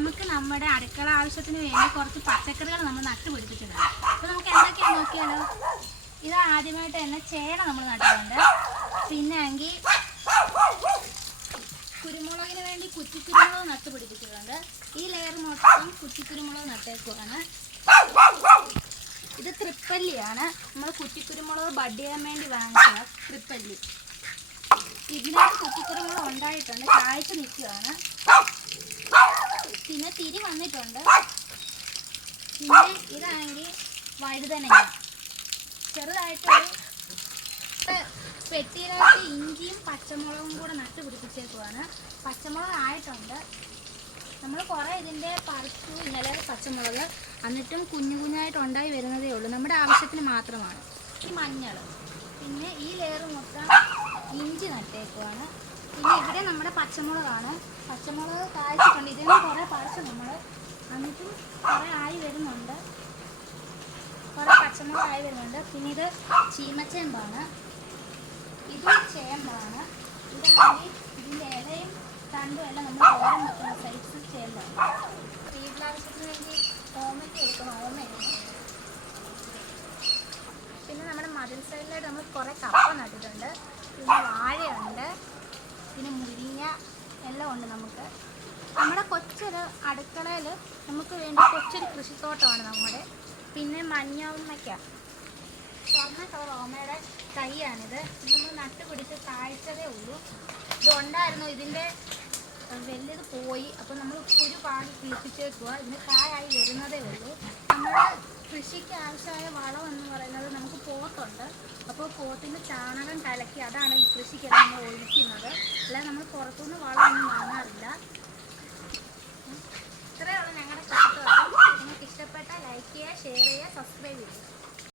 നമുക്ക് നമ്മുടെ അടുക്കള ആവശ്യത്തിന് വേണ്ടി കുറച്ച് പച്ചക്കറികൾ നമ്മൾ നട്ടുപിടിപ്പിച്ചിട്ടുണ്ട്. അപ്പോൾ നമുക്ക് എന്തൊക്കെയാണെന്ന് നോക്കിയാലോ. ഇത് ആദ്യമായിട്ട് തന്നെ ചേന നമ്മൾ നട്ടിട്ടുണ്ട്. പിന്നെ ആണെങ്കിൽ കുരുമുളകിന് വേണ്ടി കുറ്റിക്കുരുമുളക് നട്ടുപിടിപ്പിച്ചിട്ടുണ്ട്. ഈ ലെയർ മൊത്തം കുറ്റിക്കുരുമുളക് നട്ടേക്കുവാണ്. ഇത് തൃപ്പല്ലിയാണ്. നമ്മൾ കുറ്റിക്കുരുമുളക് ബഡ് ചെയ്യാൻ വേണ്ടി വാങ്ങിച്ചത് തൃപ്പല്ലി. ഇതിനകത്ത് കുറ്റിക്കുരുമുളക് ഉണ്ടായിട്ടുണ്ട്, കായ്ച്ച് നിൽക്കുകയാണ്. പിന്നെ തിരി വന്നിട്ടുണ്ട്. പിന്നെ ഇതാണെങ്കിൽ വഴുതനങ്ങ ചെറുതായിട്ടൊരു പെട്ടിയിലായിട്ട് ഇഞ്ചിയും പച്ചമുളകും കൂടെ നട്ടുപിടിപ്പിച്ചേക്കുവാണ്. പച്ചമുളക് ആയിട്ടുണ്ട്. നമ്മൾ കുറേ ഇതിൻ്റെ പറിച്ചു ഇന്നലെ പച്ചമുളക്, എന്നിട്ടും കുഞ്ഞു കുഞ്ഞായിട്ട് ഉണ്ടായി വരുന്നതേ ഉള്ളൂ. നമ്മുടെ ആവശ്യത്തിന് മാത്രമാണ്. ഈ മഞ്ഞൾ, പിന്നെ ഈ ലെയർ മൊത്തം ഇഞ്ചി നട്ടേക്കുവാണ്. പിന്നെ ഇവിടെ നമ്മുടെ പച്ചമുളകാണ്. പച്ചമുളക് കായ്ച്ചിട്ടുണ്ട്. ഇതിൽ നിന്ന് കുറേ പറിച്ചു നമ്മൾ, എന്നിട്ടും കുറേ ആയി വരുന്നുണ്ട്. കുറേ പച്ചമുളക് ആയി വരുന്നുണ്ട്. പിന്നെ ഇത് ചീമച്ചേമ്പാണ്. ഇതും ചേമ്പാണ്. ഇതാണെങ്കിൽ ഇതിൻ്റെ ഇലയും തണ്ടും എല്ലാം നമ്മൾ തോരൻ വെക്കുന്ന സൈസ് ചേമ്പാണ്. വീട്ടിലാവശ്യത്തിന് വേണ്ടി ഓമയ്ക്ക് എടുക്കണം, ഓമയാണ്. പിന്നെ നമ്മുടെ മതിൽ സൈഡിലായിട്ട് നമ്മൾ കുറേ കപ്പ നട്ടിട്ടുണ്ട്. പിന്നെ വാഴയുണ്ട്, പിന്നെ മുരിങ്ങ എല്ലാം ഉണ്ട്. നമ്മുടെ കൊച്ചൊരു അടുക്കളയിൽ നമുക്ക് വേണ്ടി കൊച്ചൊരു കൃഷിത്തോട്ടമാണ് നമ്മുടെ. പിന്നെ മഞ്ഞമ്മയ്ക്ക സ്വർണ്ണ കളർ ഓമയുടെ തൈയാണിത്. ഇത് നമ്മൾ നട്ടുപിടിച്ച് കായ്ച്ചതേ ഉള്ളൂ. ഇതുണ്ടായിരുന്നു, ഇതിൻ്റെ വലിയത് പോയി. അപ്പോൾ നമ്മൾ കുരു പാടി കിളിപ്പിച്ചേക്കുക. ഇതിന് കായായി വരുന്നതേ ഉള്ളൂ. നമ്മുടെ കൃഷിക്ക് ആവശ്യമായ വളം എന്ന് പറയുന്നത് നമുക്ക് പോത്തുണ്ട്. അപ്പോൾ പോത്തിൻ്റെ ചാണകം കലക്കി അതാണ് ഈ കൃഷിക്കെല്ലാം നമ്മൾ ഒഴിക്കുന്നത്. അല്ലാതെ നമ്മൾ പുറത്തുനിന്ന് വളമൊന്നും വാങ്ങാറില്ല. ഇത്രയുള്ള ഞങ്ങളുടെ കൃഷിത്തോട്ടം. നിങ്ങൾക്ക് ഇഷ്ടപ്പെട്ട ലൈക്ക് ചെയ്യുക, ഷെയർ ചെയ്യുക, സബ്സ്ക്രൈബ് ചെയ്യുക.